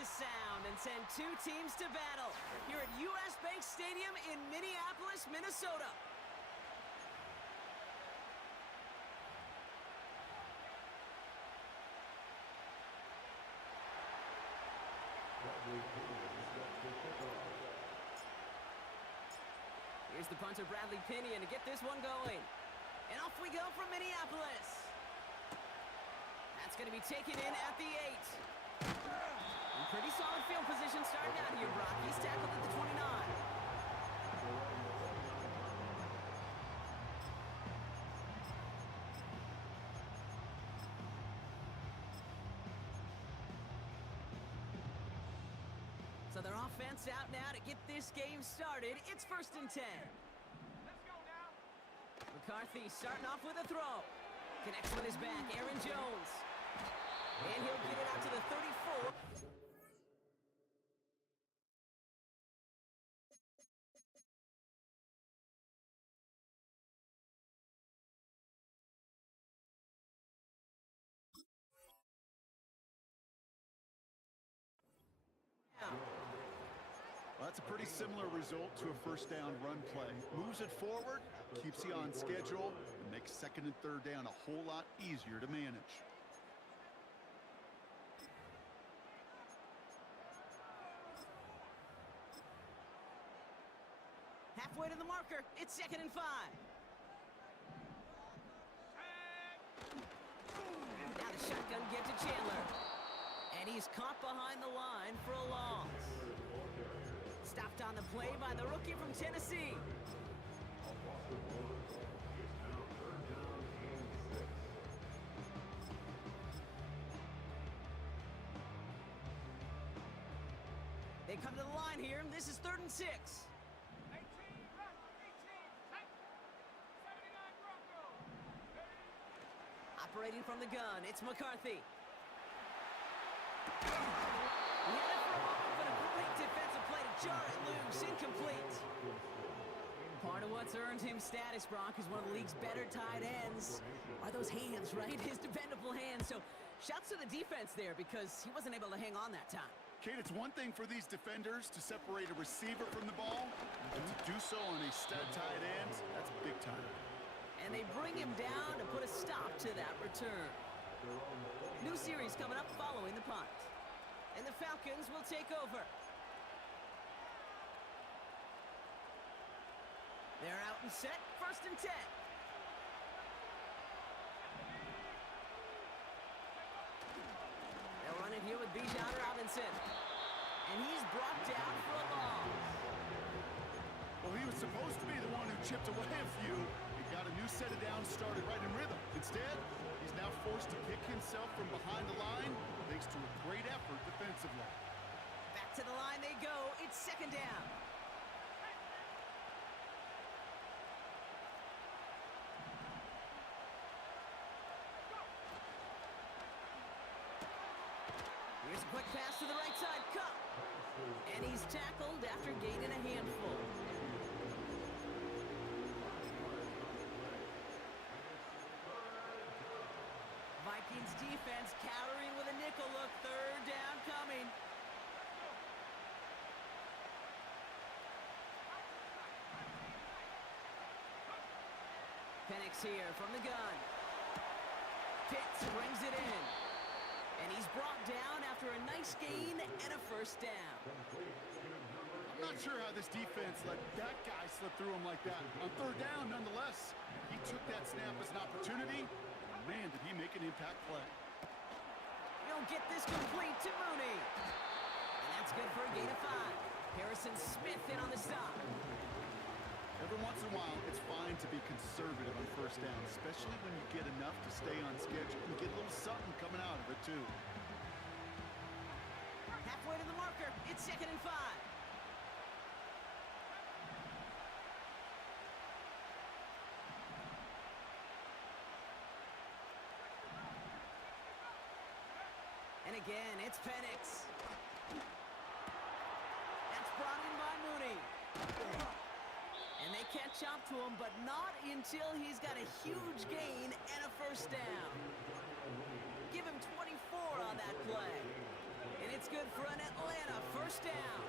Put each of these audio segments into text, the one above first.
to sound and send two teams to battle here at US Bank Stadium in Minneapolis, Minnesota. Here's the punter, Bradley Pinion, to get this one going. And off we go from Minneapolis. That's going to be taken in at the 8. And pretty solid field position starting out here, Brock. He's tackled at the 29. So their offense out now to get this game started. It's 1st and 10. Let's go now. McCarthy starting off with a throw. Connects with his back, Aaron Jones. And he'll get it out to the 34. Well, that's a pretty similar result to a first down run play. Moves it forward, keeps you on schedule, and makes 2nd and 3rd down a whole lot easier to manage. Halfway to the marker, it's 2nd and 5. Now the shotgun get to Chandler. And he's caught behind the line for a loss. Stopped on the play by the rookie from Tennessee. They come to the line here, and this is 3rd and 6. 18, left, 18, set, 79 Broncos. Operating from the gun, it's McCarthy. He had it for a moment, but a great defensive play to jar it loose. Incomplete. Part of what's earned him status, Brock, is one of the league's better tight ends. Are those hands, right? His dependable hands. So shouts to the defense there because he wasn't able to hang on that time. Kate, it's one thing for these defenders to separate a receiver from the ball, but to do so on a stud tight end, that's big time. And they bring him down to put a stop to that return. New series coming up following the punt. And the Falcons will take over. They're out and set, 1st and 10. They'll run it here with Bijan Robinson. And he's brought down for a loss. Well, he was supposed to be the one who chipped away a few. He got a new set of downs started right in rhythm. Instead, he's now forced to pick himself from behind the line thanks to a great effort defensively. Back to the line they go. It's 2nd down. Here's a quick pass to the right side. Cup. And he's tackled after gaining a handful. Vikings defense countering with a nickel look. 3rd down coming. Penix here from the gun. Pitts brings it in. And he's brought down after a nice gain and a 1st down. I'm not sure how this defense let that guy slip through him like that. On 3rd down, nonetheless, he took that snap as an opportunity. Man, did he make an impact play. He'll get this complete to Mooney. And that's good for a gain of 5. Harrison Smith in on the stop. Every once in a while, it's fine to be conservative on 1st down, especially when you get enough to stay on schedule and get a little something coming out of it, too. Halfway to the marker, it's 2nd and 5. And again, it's Penix. That's brought in by Mooney. And they catch up to him, but not until he's got a huge gain and a 1st down. Give him 24 on that play. And It's good for an Atlanta first down.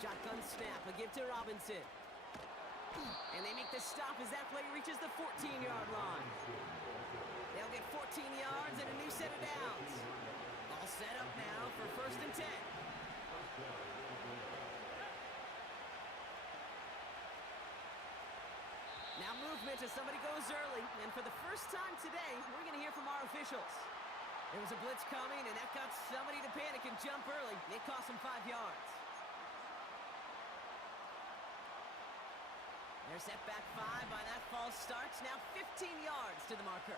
Shotgun snap, a give to Robinson. And they make the stop as that play reaches the 14-yard line. They'll get 14 yards and a new set of downs. All set up now for 1st and 10. Now movement as somebody goes early. And for the first time today, we're going to hear from our officials. There was a blitz coming, and that got somebody to panic and jump early. It cost them 5 yards. They're set back 5 by that false start. Now 15 yards to the marker.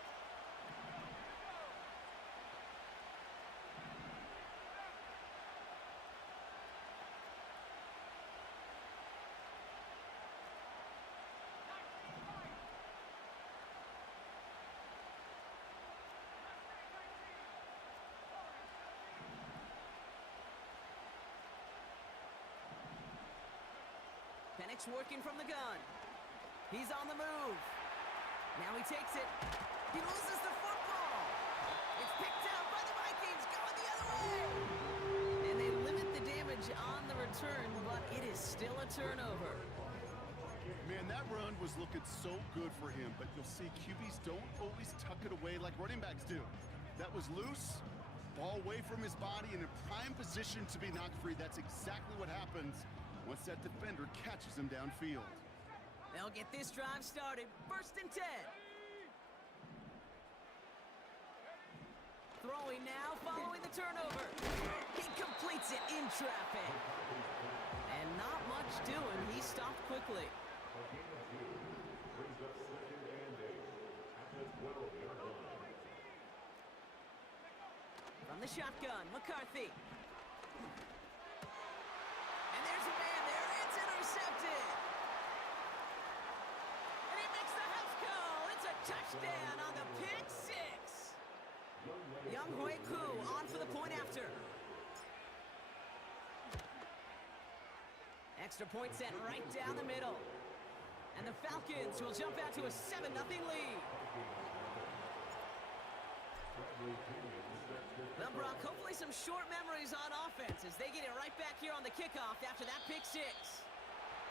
Penix working from the gun. He's on the move. Now he takes it. He loses the football. It's picked up by the Vikings, going the other way. And they limit the damage on the return, but it is still a turnover. Man, that run was looking so good for him, but you'll see QBs don't always tuck it away like running backs do. That was loose, ball away from his body, and in prime position to be knocked free. That's exactly what happens once that defender catches him downfield. They'll get this drive started. 1st and 10. Throwing now, following the turnover. He completes it in traffic. And not much doing. He stopped quickly. From the shotgun, McCarthy. And there's a man there. It's intercepted. Touchdown on the pick 6. S1WK14 on for the point after. Extra point set right down the middle. And the Falcons will jump out to a 7-0 lead. Well, Brock, hopefully some short memories on offense as they get it right back here on the kickoff after that pick 6.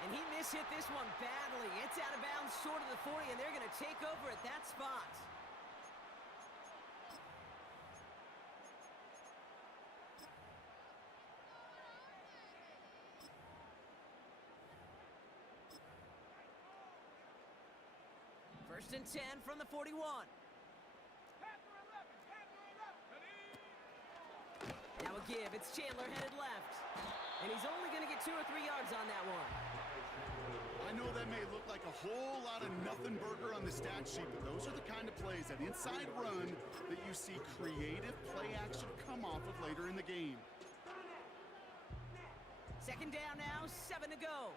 And he mishit this one badly. It's out of bounds short of the 40, and they're going to take over at that spot. First and 10 from the 41. Now a give. It's Chandler headed left. And he's only going to get 2 or 3 yards on that one. I know that may look like a whole lot of nothing burger on the stat sheet, but those are the kind of plays, that inside run, that you see creative play action come off of later in the game. 2nd down now, 7 to go.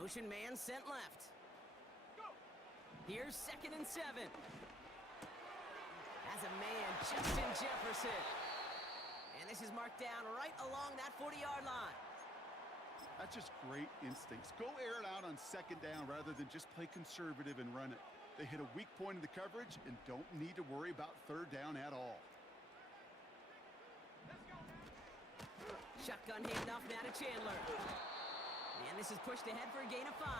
Motion man sent left. Here's 2nd and 7. As a man, Justin Jefferson. And this is marked down right along that 40-yard line. That's just great instincts. Go air it out on 2nd down rather than just play conservative and run it. They hit a weak point in the coverage and don't need to worry about 3rd down at all. Shotgun handoff now to Chandler. And this is pushed ahead for a gain of 5.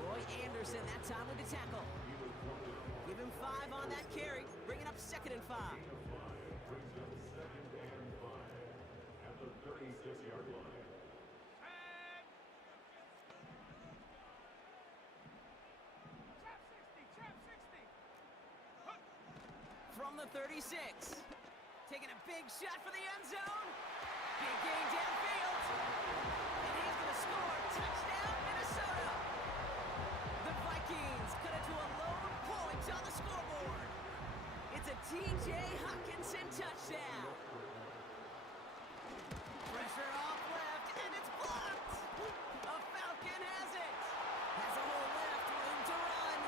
Troy Anderson that time with the tackle. Give him 5 on that carry, bringing up 2nd and 5. At the 36-yard line. From the 36, taking a big shot for the end zone. Big gain downfield. And he's going to score. Touchdown, Minnesota. The Vikings cut it to a lone point on the scoreboard. It's a T.J. Hockenson touchdown. Pressure off left, and it's blocked. A Falcon has it. Has a hole left, room to run.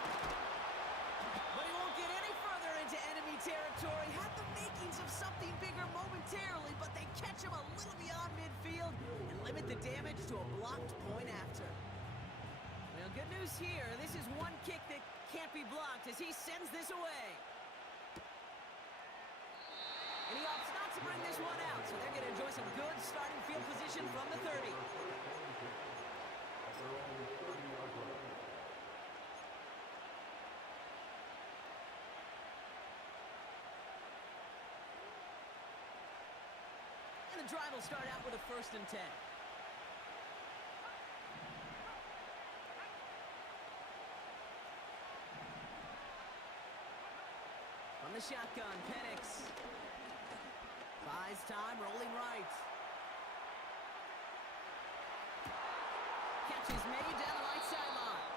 But he won't get any further into enemy territory. Had the makings of something bigger momentarily, but they catch him him a little beyond midfield and limit the damage to a blocked point after. Well, good news here. This is one kick that can't be blocked as he sends this away. And he opts not to bring this one out, so they're going to enjoy some good starting field position from the 30. And the drive will start out with a 1st and 10. From the shotgun, Penix. Buys time, rolling right. Catches made down the right sideline.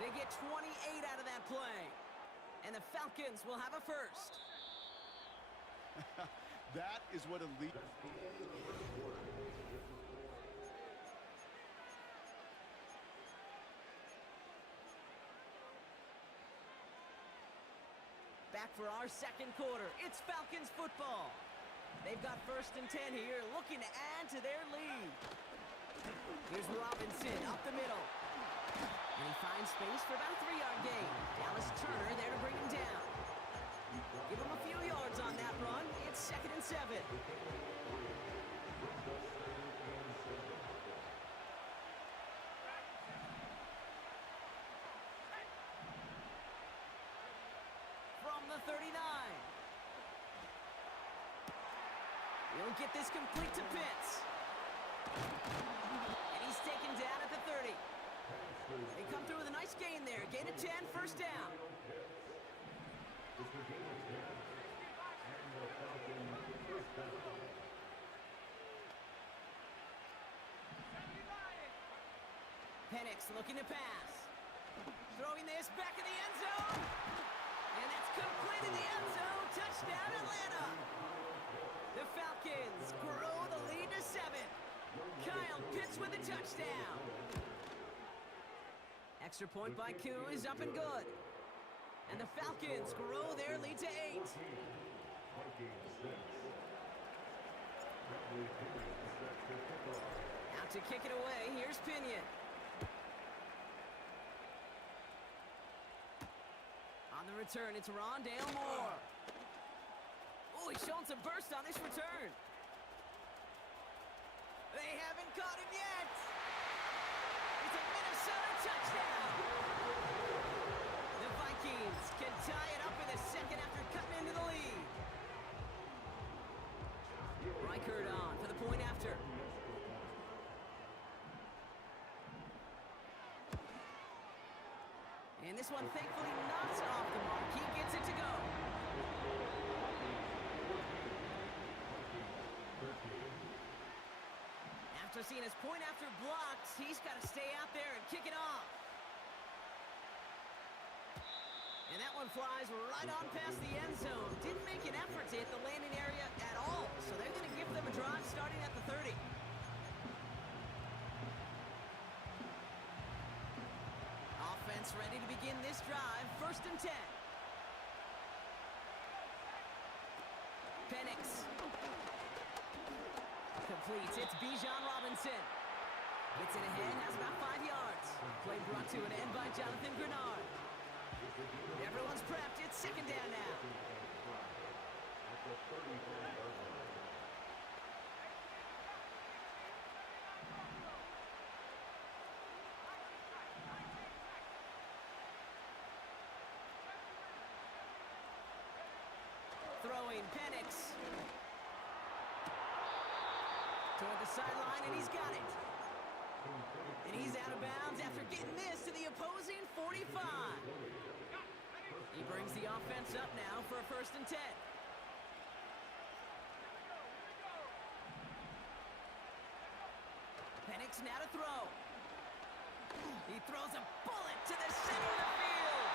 They get 28 out of that play. And the Falcons will have a 1st. That is what elite... Back for our 2nd quarter. It's Falcons football. They've got 1st and 10 here, looking to add to their lead. Here's Robinson up the middle. And he finds space for about a 3-yard gain. Dallas Turner there to bring him down. Give him a few yards on that run. It's 2nd and 7. From the 39. He'll get this complete to Pitts. And he's taken down at the 30. They come through with a nice gain there. Gain of 10, 1st down. Penix looking to pass. Throwing this back in the end zone. And that's complete in the end zone. Touchdown, Atlanta. The Falcons grow the lead to 7. Kyle Pitts with a touchdown. Extra point by Koo is up and good. And the Falcons grow their lead to 8. Out to kick it away, here's Pinion. On the return, it's Rondale Moore. Oh, he's showing some burst on this return. They haven't caught him yet. It's a Minnesota touchdown. The Vikings can tie it up in the 2nd after cutting into the lead. Reichert on for the point after. And this one thankfully not off the mark. He gets it to go. After seeing his point after blocked, he's got to stay out there and kick it off. And that one flies right on past the end zone. Didn't make an effort to hit the landing area at all, so they're going to give them a drive starting at the 30. Offense ready to begin this drive. 1st and 10. Penix. Completes. It's Bijan Robinson. Gets it ahead, has about 5 yards. Play brought to an end by Jonathan Grenard. Everyone's prepped. It's 2nd down now. Throwing Penix. Toward the sideline, and he's got it. And he's out of bounds after getting this to the opposing 45. He brings the offense up now for a 1st and 10. Penix now to throw. He throws a bullet to the center of the field.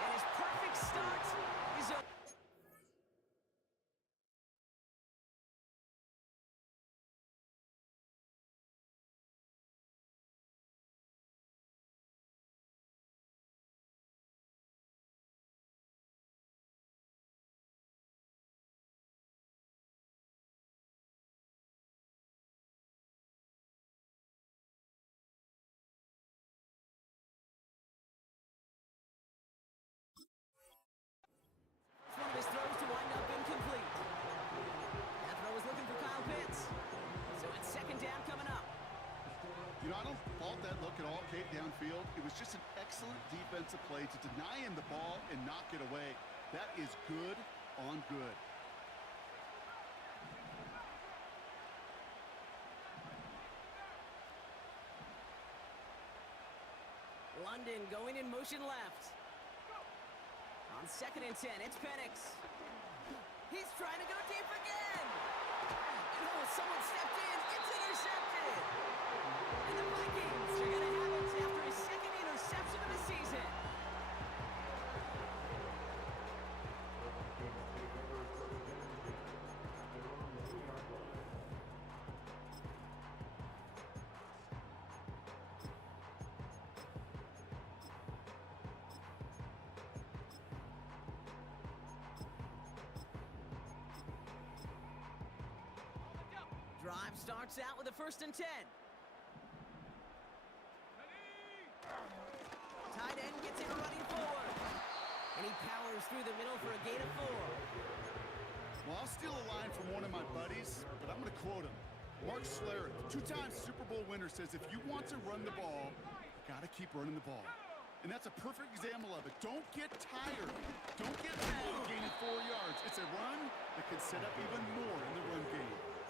And his perfect start is over. just an excellent defensive play to deny him the ball and knock it away. That is good on good. London going in motion left. On 2nd and 10, it's Penix. He's trying to go deep again. And oh, someone stepped in. It's intercepted. And the Vikings are going to have it after his 2nd interception of the season. Drive starts out with a 1st and 10. Tight end gets it running forward. And he powers through the middle for a gain of 4. Well, I'll steal a line from one of my buddies, but I'm going to quote him. Mark Schlereth, 2-time Super Bowl winner, says if you want to run the ball, you got to keep running the ball. And that's a perfect example of it. Don't get tired. Don't get mad at gaining 4 yards. It's a run that can set up even more in the run game.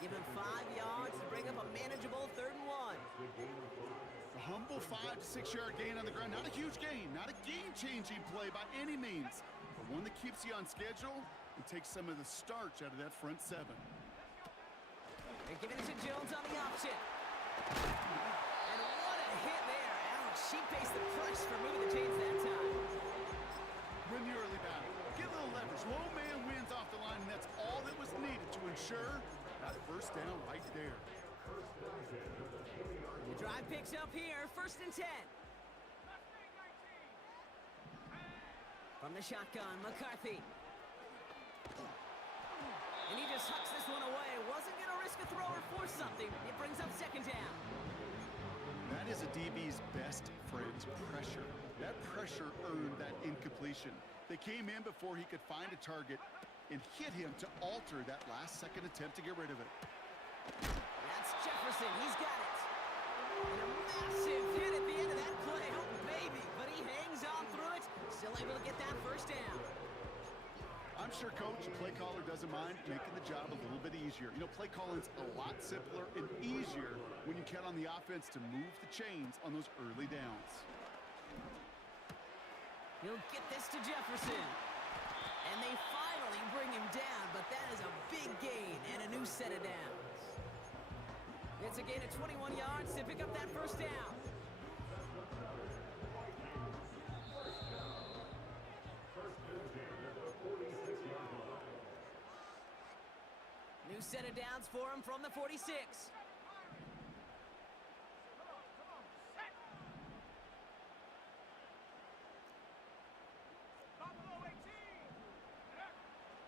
Give him 5 yards to bring up a manageable 3rd and 1. A humble 5 to 6 yard gain on the ground. Not a huge gain, not a game-changing play by any means, but one that keeps you on schedule and takes some of the starch out of that front 7. They're giving it to Jones on the option. And what a hit there. Ouch, she faced the press for moving the chains that time. Win the early battle. Get a little leverage. Low man wins off the line, and that's all that was needed to ensure that 1st down right there. The drive picks up here, 1st and 10. From the shotgun, McCarthy. And he just hucks this one away. Wasn't going to risk a throw or force something. It brings up 2nd down. That is a DB's best friend, pressure. That pressure earned that incompletion. They came in before he could find a target and hit him to alter that last-second attempt to get rid of it. That's Jefferson. He's got it. And a massive hit at the end of that play. Oh, baby. But he hangs on through it. Still able to get that 1st down. I'm sure Coach, play caller, doesn't mind making the job a little bit easier. You know, play calling's a lot simpler and easier when you count on the offense to move the chains on those early downs. He'll get this to Jefferson. And they finally bring him down, but that is a big gain and a new set of downs. It's a gain of 21 yards to pick up that 1st down. New set of downs for him from the 46.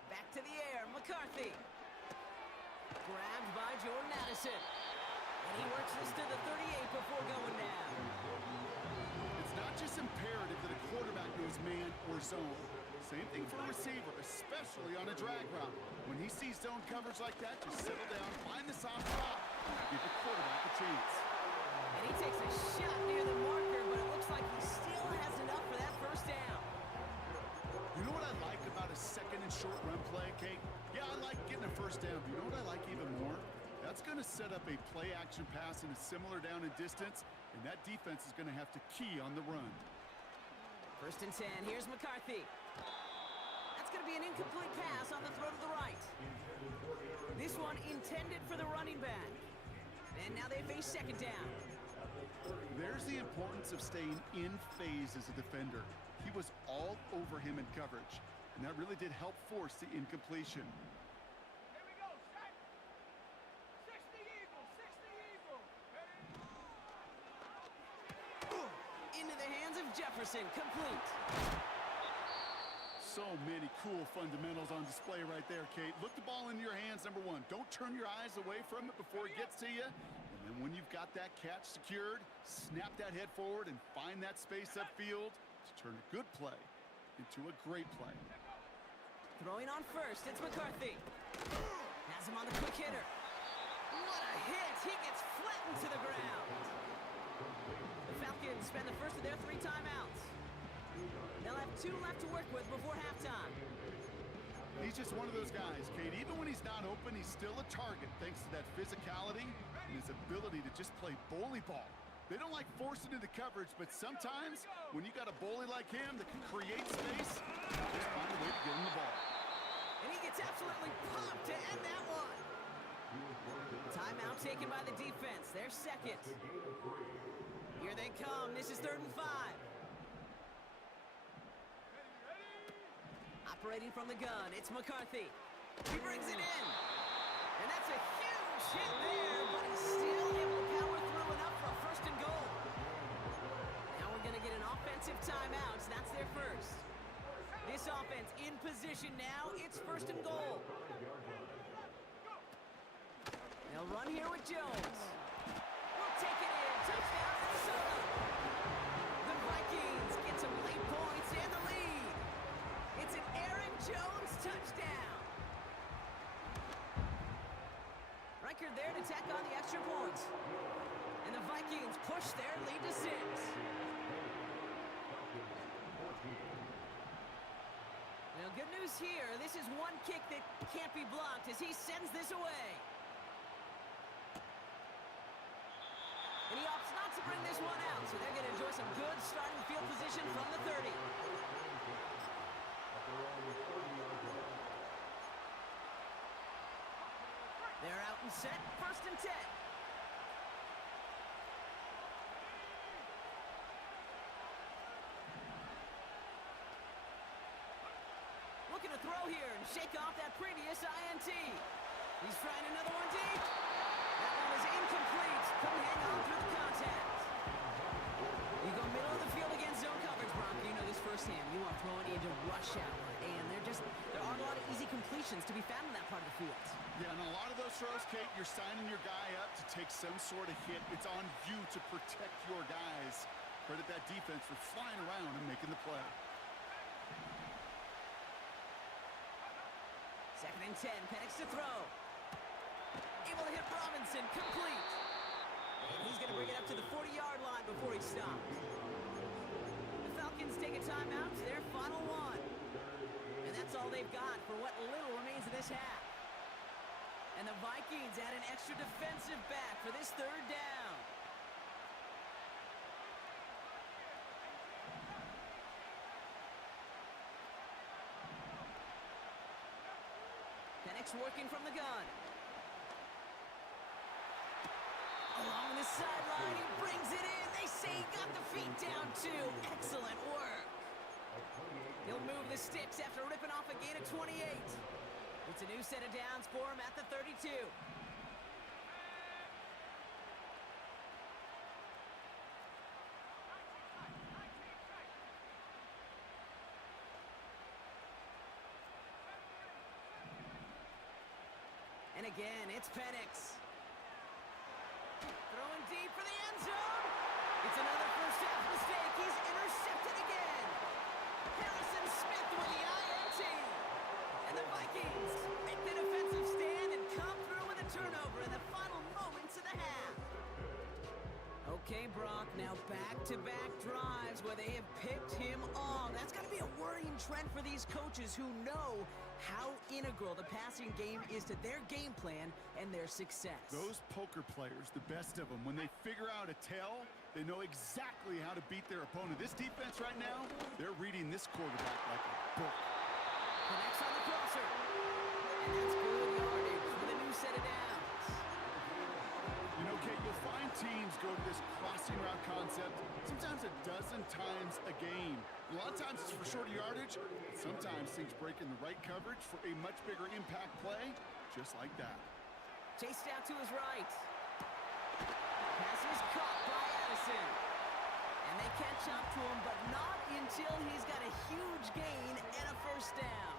Back to the air, McCarthy. Grabbed by Jordan Addison. And he works this to the 38 before going down. It's not just imperative that a quarterback knows man or zone. Same thing for a receiver, especially on a drag route. When he sees zone coverage like that, just settle down, find the soft spot, and give the quarterback a chance. And he takes a shot near the marker, but it looks like he still has enough for that 1st down. You know what I like about a 2nd and short run play, Kate? Yeah, I like getting a 1st down, but you know what I like even more? That's going to set up a play-action pass in a similar down and distance, and that defense is going to have to key on the run. 1st and 10, here's McCarthy. That's going to be an incomplete pass on the throw to the right. This one intended for the running back. And now they face 2nd down. There's the importance of staying in phase as a defender. He was all over him in coverage, and that really did help force the incompletion. Here we go, set. 60 Eagle, 60 Eagle. Into the hands of Jefferson, complete. So many cool fundamentals on display right there, Kate. Look the ball into your hands, number 1. Don't turn your eyes away from it before it gets to you. And then when you've got that catch secured, snap that head forward and find that space upfield to turn a good play into a great play. Throwing on 1st, it's McCarthy. Has him on the quick hitter. What a hit! He gets flattened to the ground. The Falcons spend the first of their 3 timeouts. They'll have 2 left to work with before halftime. He's just one of those guys, Kate. Even when he's not open, he's still a target thanks to that physicality and his ability to just play bully ball. They don't like forcing into coverage, but sometimes when you got a bully like him that can create space, just find a way to get him the ball. And he gets absolutely popped to end that one. Timeout taken by the defense. Their second. Here they come. This is 3rd and 5. Operating from the gun, it's McCarthy. He brings it in. And that's a huge hit there, but he's still able to power through enough for a 1st and goal. Now we're going to get an offensive timeout. That's their first. This offense in position now. It's 1st and goal. They'll run here with Jones. We'll take it in. Touchdown, Minnesota. The Vikings get some late points and the lead. It's an Aaron Jones touchdown. Riker there to tack on the extra point. And the Vikings push their lead to 6. Now, good news here. This is one kick that can't be blocked as he sends this away. And he opts not to bring this one out, so they're going to enjoy some good starting field position from the 30. They're out and set, 1st and 10. Looking to throw here and shake off that previous INT. He's trying another one deep. That one is incomplete. Couldn't hang on through the contact. You go middle of the field against zone coverage, Brock. You know this firsthand. You are throwing into rush hour, and there aren't a lot of easy completions to be found in that part of the field. Yeah, and a lot of those throws, Kate, you're signing your guy up to take some sort of hit. It's on you to protect your guys. Credit that defense for flying around and making the play. 2nd and 10, Penix to throw. Able to hit Robinson, complete. And he's going to bring it up to the 40-yard line before he stops. The Falcons take a timeout to their final one. And that's all they've got for what little remains of this half. And the Vikings add an extra defensive back for this 3rd down. Penix working from the gun. Along the sideline, he brings it in. They say he got the feet down too. Excellent work. He'll move the sticks after ripping off a gain of 28. It's a new set of downs for him at the 32. And again, it's Penix. Throwing deep for the end zone. It's another first half mistake. He's intercepted again. Harrison Smith with the INT. And the Vikings make the defensive stand and come through with a turnover in the final moments of the half. Okay, Brock, now back-to-back drives where they have picked him off. That's got to be a worrying trend for these coaches who know how integral the passing game is to their game plan and their success. Those poker players, the best of them, when they figure out a tell, they know exactly how to beat their opponent. This defense right now, they're reading this quarterback like a book. Connects on the crosser. And that's good yardage with a new set of downs. You know, Kate, you'll find teams go to this crossing route concept sometimes a dozen times a game. A lot of times it's for shorter yardage, but sometimes things break in the right coverage for a much bigger impact play, just like that. Chased out to his right. Pass is caught by Addison. And they catch up to him, but not until he's got a huge gain and a first down.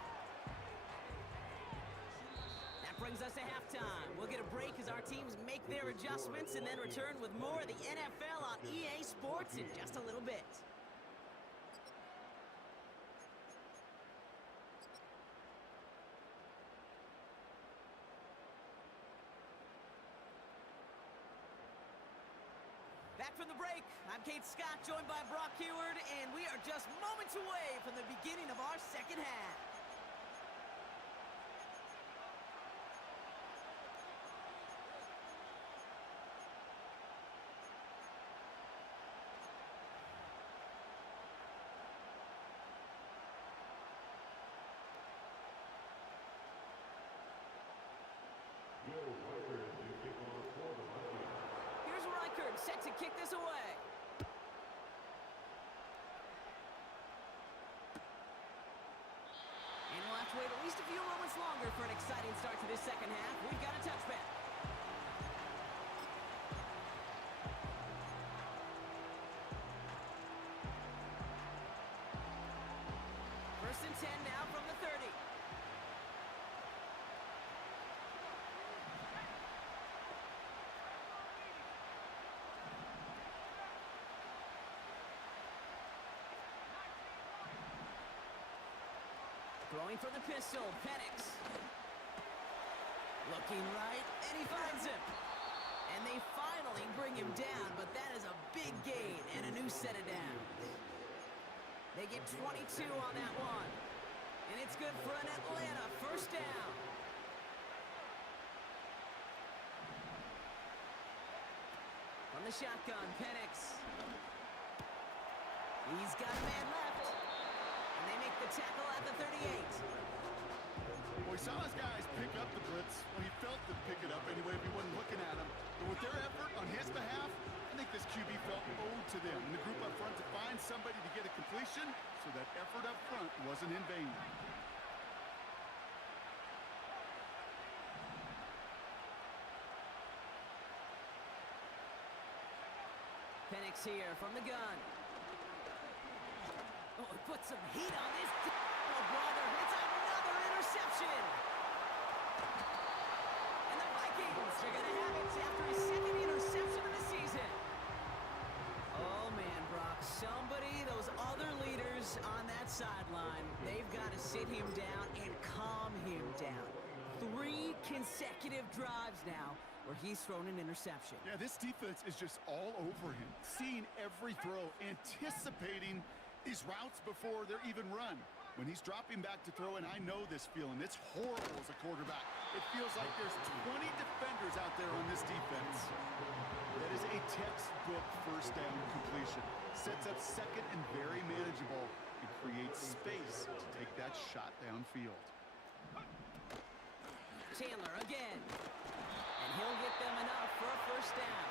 That brings us to halftime. We'll get a break as our teams make their adjustments and then return with more of the NFL on EA Sports in just a little bit. Back from the break, I'm Kate Scott, joined by Brock Heward, and we are just moments away from the beginning of our second half. Here's Reichert, set to kick this away. And we'll have to wait at least a few moments longer for an exciting start to this second half. We've got a touchback. First and 10 now from the 30. Throwing for the pistol, Penix. Looking right, and he finds him. And they finally bring him down, but that is a big gain and a new set of downs. They get 22 on that one. And it's good for an Atlanta first down. From the shotgun, Penix. He's got a man left. And they make the tackle at the 38. Well, we saw his guys pick up the blitz. Well, he felt them pick it up anyway if he wasn't looking at him. But with their effort on his behalf, I think this QB felt owed to them. And the group up front to find somebody to get a completion, so that effort up front wasn't in vain. Penix here from the gun. Oh, it puts some heat on this. Oh, brother, it's another interception. And the Vikings are going to have it after his second interception of the season. Oh, man, Brock, those other leaders on that sideline, they've got to sit him down and calm him down. 3 consecutive drives now where he's thrown an interception. Yeah, this defense is just all over him, seeing every throw, anticipating these routes before they're even run. When he's dropping back to throw, and I know this feeling, it's horrible as a quarterback. It feels like there's 20 defenders out there on this defense. That is a textbook first down completion. Sets up second and very manageable and creates space to take that shot downfield. Chandler again. And he'll get them enough for a first down.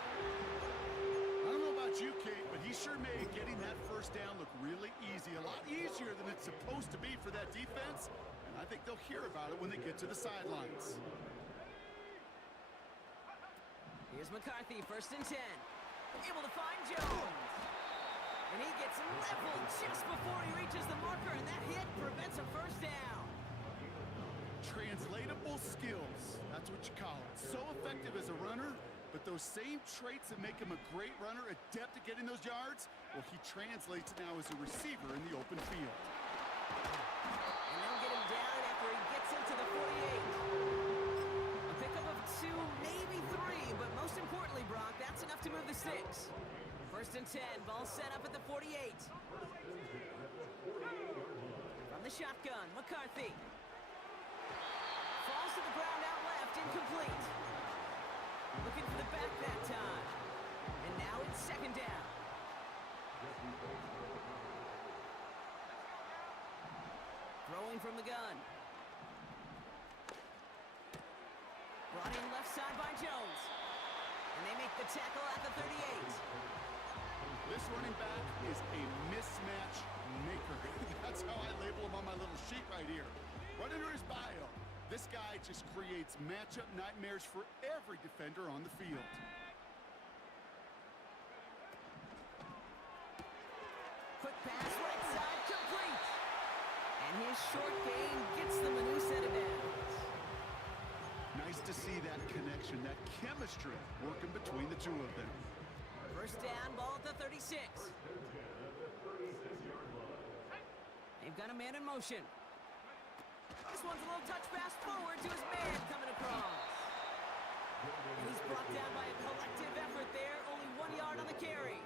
I don't know about you, Kate, but he sure made getting that first down look really easy. A lot easier than it's supposed to be for that defense. And I think they'll hear about it when they get to the sidelines. Here's McCarthy, first and 10. Able to find Jones. And he gets leveled just before he reaches the marker, and that hit prevents a first down. Translatable skills, that's what you call it. So effective as a runner, but those same traits that make him a great runner, adept at getting those yards, well, he translates now as a receiver in the open field. And they'll get him down after he gets into the 48. A pickup of 2, maybe 3, but most importantly, Brock, that's enough to move the sticks. First and 10, ball set up at the 48. From the shotgun, McCarthy. Falls to the ground out left, incomplete. Looking for the back that time. And now it's second down. Throwing from the gun. Brought in left side by Jones. And they make the tackle at the 38. This running back is a mismatch maker. That's how I label him on my little sheet right here. Right under his bio. This guy just creates matchup nightmares for every defender on the field. Quick pass, right side, complete. And his short game gets them a new set of downs. Nice to see that connection, that chemistry working between the two of them. First down, ball at the 36. They've got a man in motion. This one's a little touch pass forward to his man coming across. And he's brought down by a collective effort there. Only 1 yard on the carry.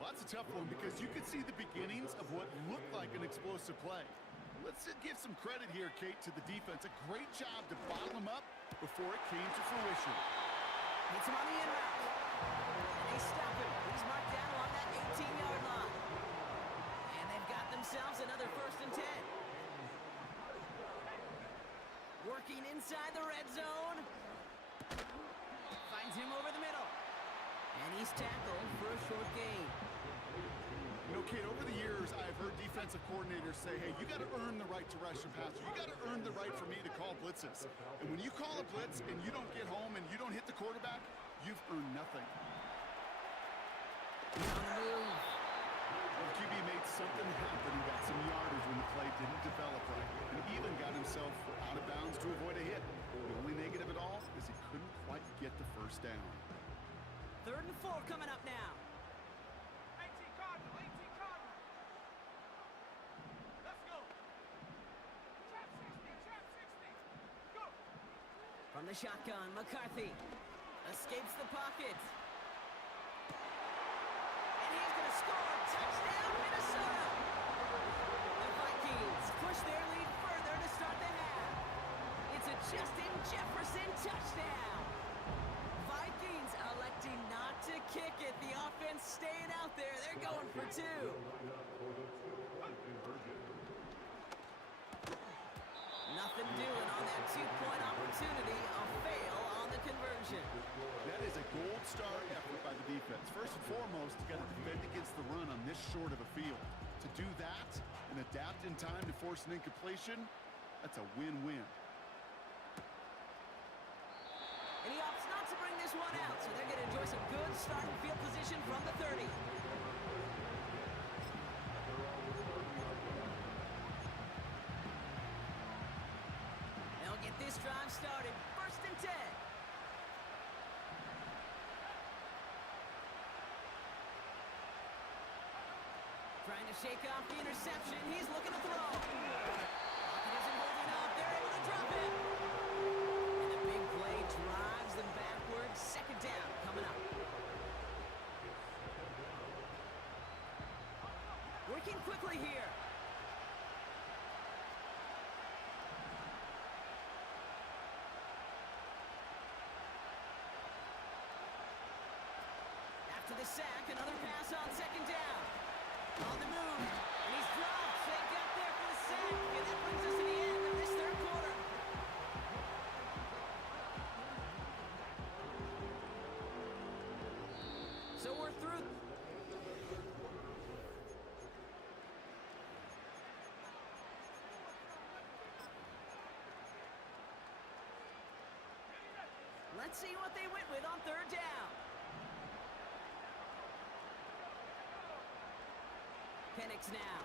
Well, that's a tough one because you could see the beginnings of what looked like an explosive play. Let's give some credit here, Kate, to the defense. A great job to bottle him up before it came to fruition. Hits him on the in route. And they stop him. He's marked down along that 18-yard line. And they've got themselves another 1st and 10. Working inside the red zone. Finds him over the middle. And he's tackled for a short gain. You know, Kate, over the years, I've heard defensive coordinators say, hey, you got to earn the right to rush and pass. You got to earn the right for me to call blitzes. And when you call a blitz and you don't get home and you don't hit the quarterback, you've earned nothing. He's on the move. Well, QB made something happen. He got some yardage when the play didn't develop right. And even got himself out of bounds to avoid a hit. The only negative at all is he couldn't quite get the first down. 3rd and 4 coming up now. 18 Cardinal, 18 Cardinal. Let's go. Trap 60, trap 60. Go. From the shotgun, McCarthy escapes the pocket. And he's going to score. Touchdown, Minnesota. The Vikings push their lead further to start the half. It's a Justin Jefferson touchdown. Vikings electing not to kick it. The offense staying out there. They're going for 2. Nothing doing on that 2-point opportunity. A fail on the conversion. That is a gold star effort by the defense. First and foremost, you got to defend against the run on this short of a field. To do that and adapt in time to force an incompletion, that's a win-win. And he opts not to bring this one out, so they're going to enjoy some good starting field position from the 30. They'll get this drive started. 1st and 10. Trying to shake off the interception. He's looking to throw. Pocket isn't holding up. They're able to drop it. And the big play drives them backwards. 2nd down coming up. Working quickly here. After the sack, another pass on 2nd down. On the move, and he's dropped. They got there for the sack, and that brings us to the end of this 3rd quarter. So we're through. Let's see what they went with on 3rd down. Penix now.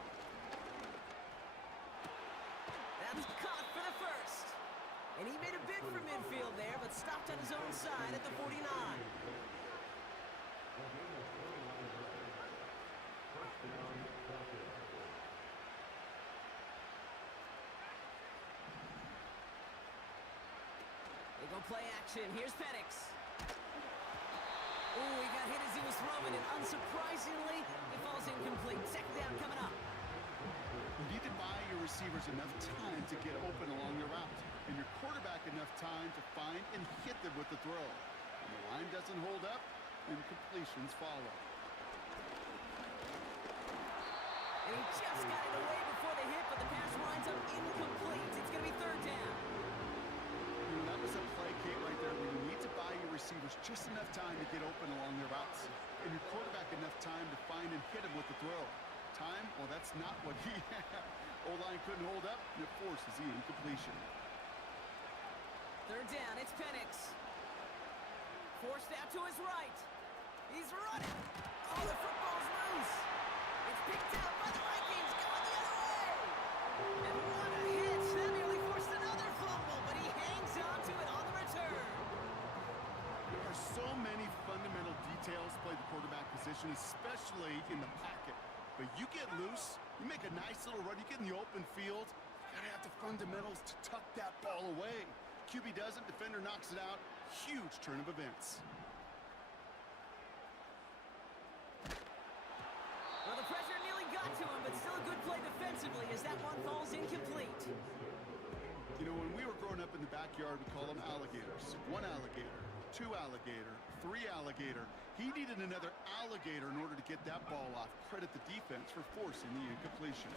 That's caught for the 1st. And he made a bid for midfield there, but stopped on his own side at the 49. They go play action. Here's Penix. Ooh, he got hit as he was throwing it. Unsurprisingly, it falls incomplete. 2nd down coming up. You need to buy your receivers enough time to get open along their route, and your quarterback enough time to find and hit them with the throw. When the line doesn't hold up, incompletions follow. And he just got it away before the hit, but the pass winds up incomplete. It's going to be 3rd down. You know, that was a play, Kate, right there, where you need to buy your receivers just enough time to get open along their routes, and your quarterback enough time to find and hit him with the throw. Time? Well, that's not what he had. O-line couldn't hold up, and it forces the incompletion. 3rd down, it's Penix. Forced out to his right. He's running. Oh, the football's loose. It's picked out by the Vikings, going the other way. And what a hit. That nearly forced another fumble, but he hangs on to it on the return. There are so many fundamental details to play the quarterback position, especially in the pocket. But you get loose, you make a nice little run, you get in the open field, you gotta have the fundamentals to tuck that ball away. QB doesn't, defender knocks it out. Huge turn of events. defensively as that one falls incomplete. You know, when we were growing up in the backyard, we call them alligators. 1 alligator, 2 alligator, 3 alligator. He needed another alligator in order to get that ball off. Credit the defense for forcing the incompletion.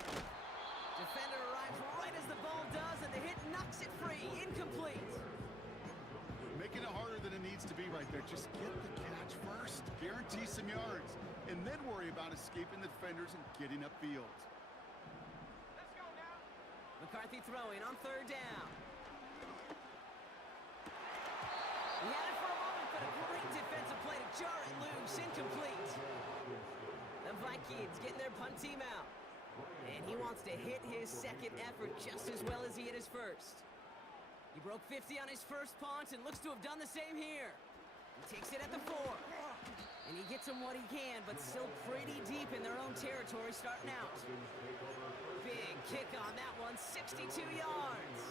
Defender arrives right as the ball does, and the hit knocks it free. Incomplete. Making it harder than it needs to be right there. Just get the catch first. Guarantee some yards. And then worry about escaping the defenders and getting upfield. Let's go now. McCarthy throwing on 3rd down. He had it for a moment, but a great defensive play to jar it loose. Incomplete. The Vikings getting their punt team out. And he wants to hit his second effort just as well as he hit his first. He broke 50 on his first punt and looks to have done the same here. He takes it at the 4. And he gets him what he can, but still pretty deep in their own territory starting out. Big kick on that one, 62 yards.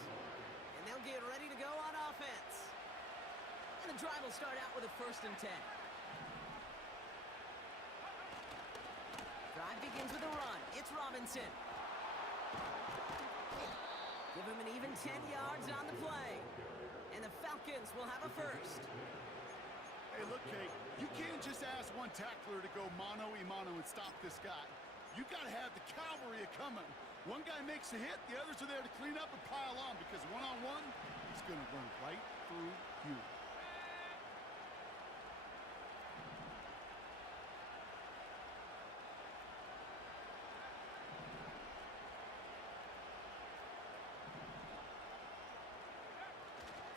And they'll get ready to go on offense. And the drive will start out with a 1st and 10. Drive begins with a run. It's Robinson. Give him an even 10 yards on the play. And the Falcons will have a 1st. Hey, look, Kate, you can't just ask one tackler to go mano-a-mano and stop this guy. You got to have the cavalry coming. One guy makes a hit, the others are there to clean up and pile on, because one-on-one, he's going to run right through you.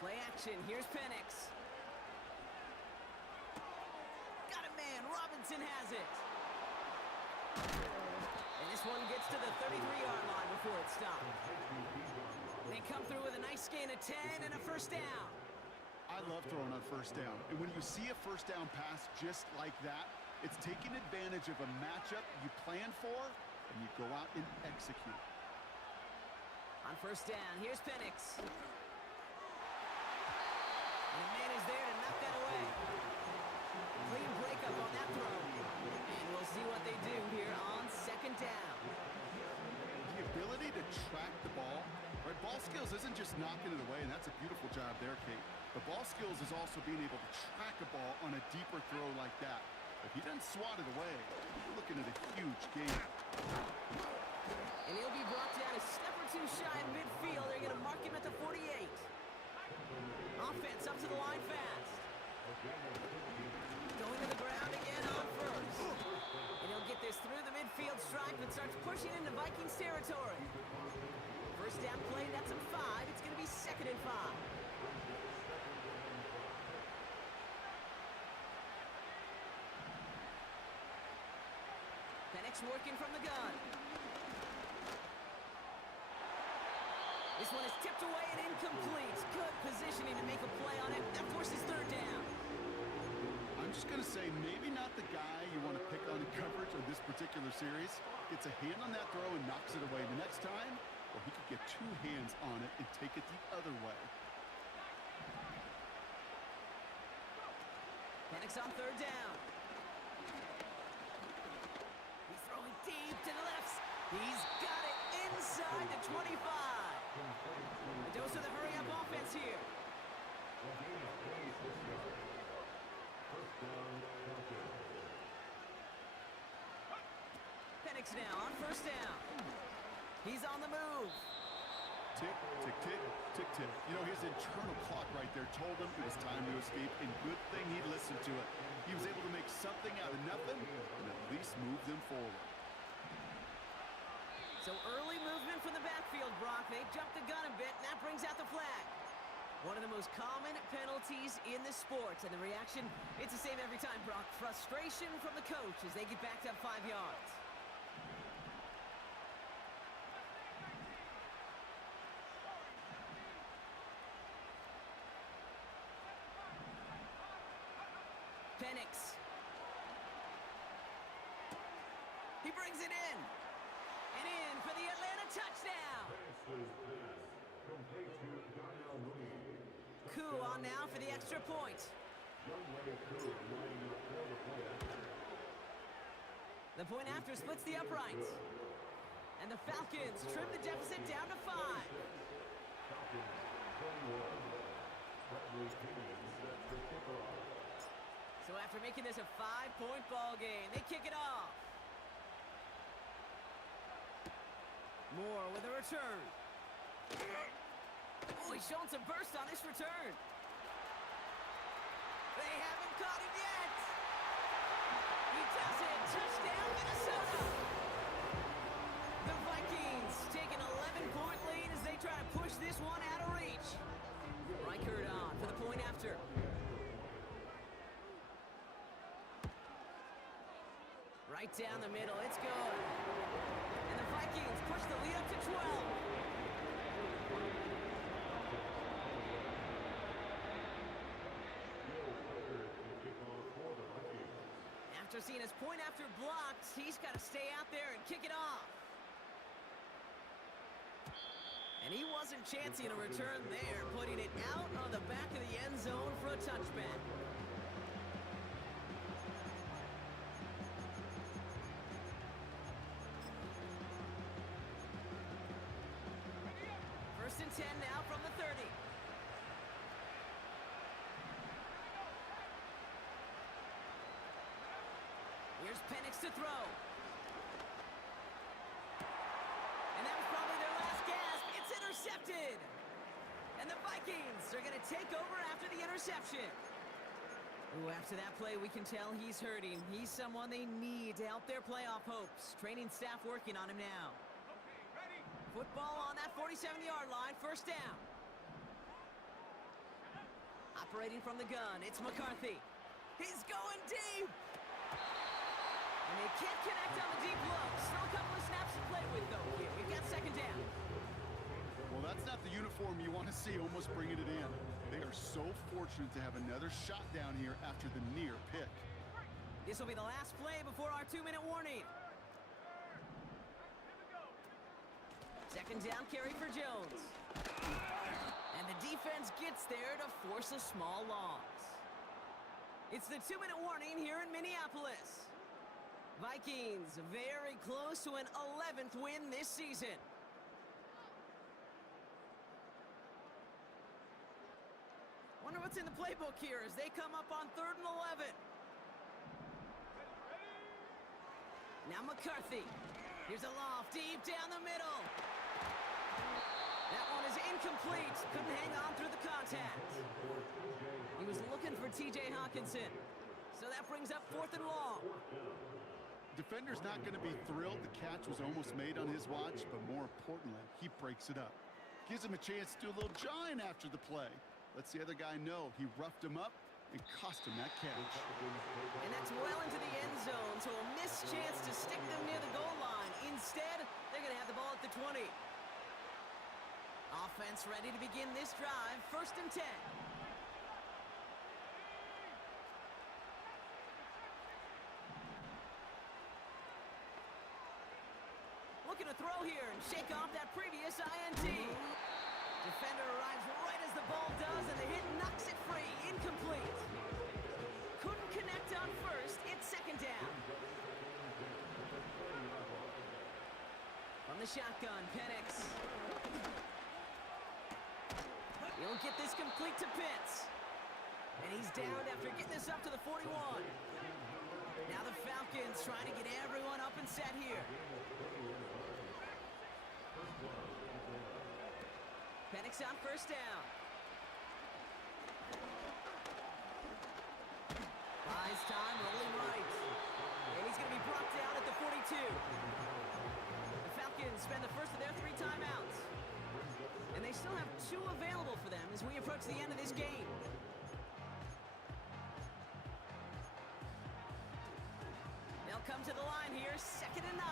Play action. Here's Penix. Got it, man. Robinson has it. And this one gets to the 33-yard line before it stopped. They come through with a nice gain of 10 and a 1st down. I love throwing on 1st down. And when you see a 1st down pass just like that, it's taking advantage of a matchup you plan for, and you go out and execute. On 1st down, here's Penix. And a man is there to knock that away. Clean breakup on that throw. And we'll see what they do here on 2nd down. The ability to track the ball, right? Ball skills isn't just knocking it away, and that's a beautiful job there, Kate. But ball skills is also being able to track a ball on a deeper throw like that. If he doesn't swat it away, you're looking at a huge gain. And he'll be brought down a step or 2 shy of midfield. They're going to mark him at the 48. Offense up to the line fast. Going to the ground again on 1st. And he'll get this through the midfield stripe and starts pushing into Vikings territory. 1st down play, that's a 5. It's going to be 2nd and 5. Penix working from the gun. This one is tipped away and incomplete. Good positioning to make a play on it. That forces 3rd down. I'm just going to say maybe not the guy you want to pick on in coverage of this particular series. Gets a hand on that throw and knocks it away. The next time, well, he could get 2 hands on it and take it the other way. Penix on 3rd down. He's throwing deep to the left. He's got it inside the 25. A dose of the hurry-up offense here. Penix now on 1st down. He's on the move. Tick, tick, tick, tick, tick. You know, his internal clock right there told him it was time to escape, and good thing he listened to it. He was able to make something out of nothing and at least move them forward. So early movement from the backfield, Brock. They jumped the gun a bit, and that brings out the flag. One of the most common penalties in the sport, and the reaction, it's the same every time, Brock. Frustration from the coach as they get backed up 5 yards. Penix. He brings it in. And in for the Atlanta touchdown. Koo on now for the extra point. The point after splits the uprights. And the Falcons trim the deficit down to 5. Falcons 21. Bradley Pinion set the kickoff. So after making this a 5-point ball game, they kick it off. Moore with a return. Oh, he's showing some burst on this return. They haven't caught him yet. He does it. Touchdown, Minnesota. The Vikings take an 11-point lead as they try to push this one out of reach. Reichert on for the point after. Right down the middle, it's good. And the Vikings push the lead up to 12. After seeing his point after blocked, he's got to stay out there and kick it off. And he wasn't chancing a return there, putting it out on the back of the end zone for a touchback. First and 10 now from the 30. Here's Penix to throw. And that was probably their last gasp. It's intercepted. And the Vikings are going to take over after the interception. Ooh, after that play, we can tell he's hurting. He's someone they need to help their playoff hopes. Training staff working on him now. Okay, ready? Football on that 47-yard line, first down. Operating from the gun, it's McCarthy. He's going deep. And they can't connect on the deep look. Still a couple of snaps to play with, though, here. We've got second down. Well, that's not the uniform you want to see almost bringing it in. They are so fortunate to have another shot down here after the near pick. This will be the last play before our 2-minute warning. Second down carry for Jones. And the defense gets there to force a small loss. It's the 2-minute warning here in Minneapolis. Vikings very close to an 11th win this season. Wonder what's in the playbook here as they come up on 3rd and 11. Now McCarthy. Here's a loft deep down the middle. That one is incomplete. Couldn't hang on through the contact. He was looking for T.J. Hawkinson. So that brings up 4th and long. Defender's not going to be thrilled the catch was almost made on his watch, but more importantly, he breaks it up. Gives him a chance to do a little jawing after the play. Lets the other guy know he roughed him up and cost him that catch. And that's well into the end zone, so a missed chance to stick them near the goal line. Instead, they're going to have the ball at the 20. Offense ready to begin this drive, 1st and 10. Looking to throw here and shake off that previous INT. Defender arrives right as the ball does, and the hit knocks it free. Incomplete. Couldn't connect on first. It's second down. From the shotgun, Penix. He'll get this complete to Pitts. And he's down after getting this up to the 41. Now the Falcons trying to get everyone up and set here. Penix on first down. Buys time, rolling right. And he's going to be brought down at the 42. The Falcons spend the first of their 3 timeouts. And they still have 2 available for them as we approach the end of this game. They'll come to the line here, 2nd and 9.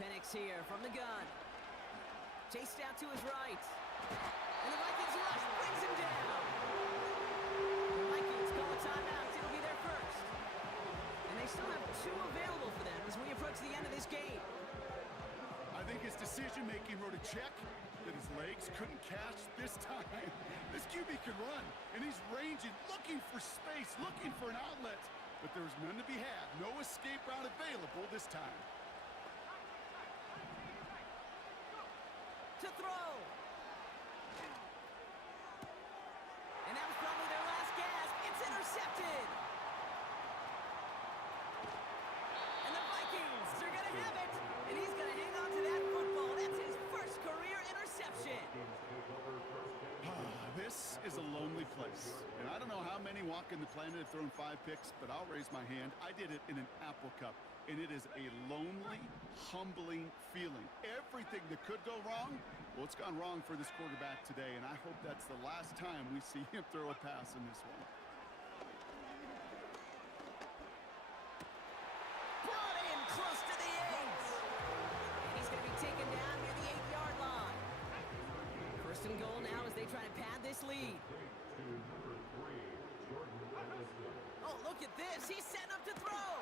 Penix here from the gun. Chased out to his right. And the Vikings rush brings him down. The Vikings call a timeout. It'll be their first. And they still have 2 available for them as we approach the end of this game. I think his decision-making wrote a check that his legs couldn't catch this time. This QB can run, and he's ranging, looking for for space, looking for an outlet. But there was none to be had. No escape route available this time. To throw. And that was probably their last gasp. It's intercepted. And the Vikings are going to have it. And he's going to hang on to that football. That's his first career interception. This is a lonely place. And I don't know how many walking the planet have thrown 5 picks, but I'll raise my hand. I did it in an Apple Cup. And it is a lonely, humbling feeling. Everything that could go wrong, well, it's gone wrong for this quarterback today, and I hope that's the last time we see him throw a pass in this one. Brought in close to the 8. And he's going to be taken down near the 8-yard line. First and goal now as they try to pad this lead. Oh, look at this. He's set up to throw.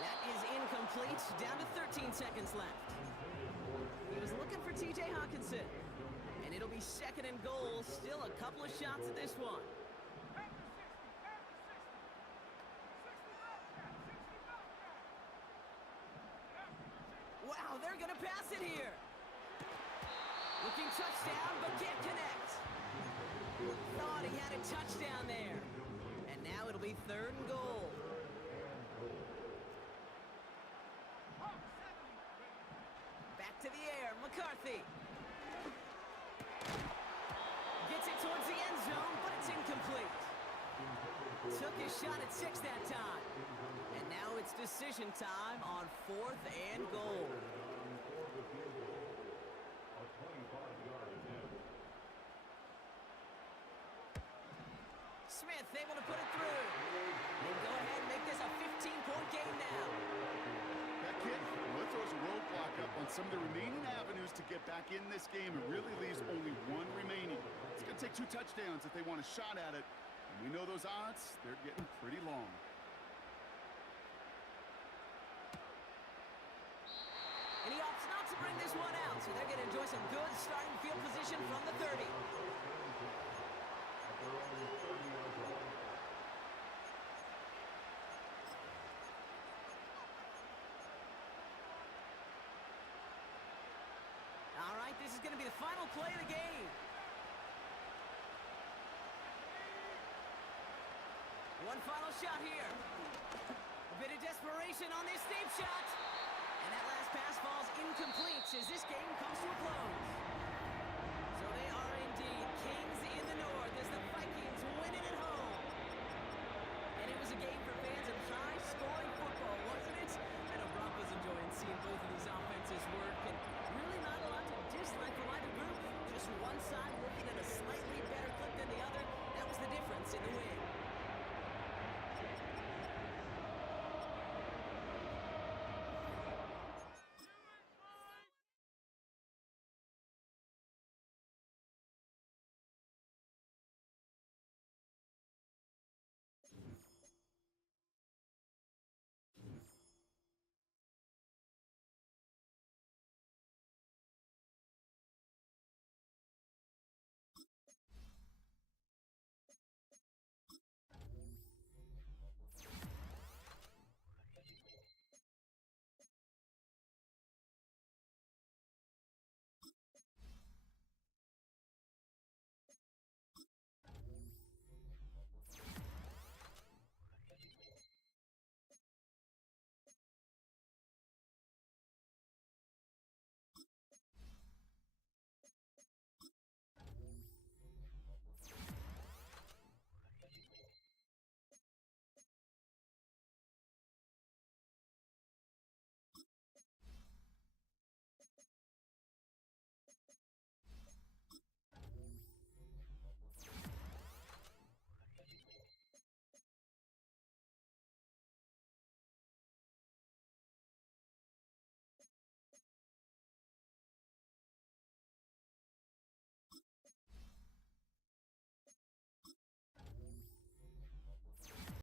That is incomplete. Down to 13 seconds left. He was looking for T.J. Hawkinson. And it'll be second and goal. Still a couple of shots at this one. Wow, they're going to pass it here. Looking touchdown, but can't connect. Thought he had a touchdown there. And now it'll be third and goal. To the air, McCarthy. Gets it towards the end zone, but it's incomplete. Took his shot at 6 that time. And now it's decision time on 4th and goal. Smith able to put it through. And go ahead and make this a 15-point game now. That kid, well, throws a roadblock up on some of the remaining avenues to get back in this game. It really leaves only one remaining. It's going to take 2 touchdowns if they want a shot at it. And we know those odds, they're getting pretty long. And he opts not to bring this one out, so they're going to enjoy some good starting field position from the 30. All right, this is going to be the final play of the game. One final shot here. A bit of desperation on this deep shot. And that last pass falls incomplete as this game comes to a close. So they are indeed kings in the north as the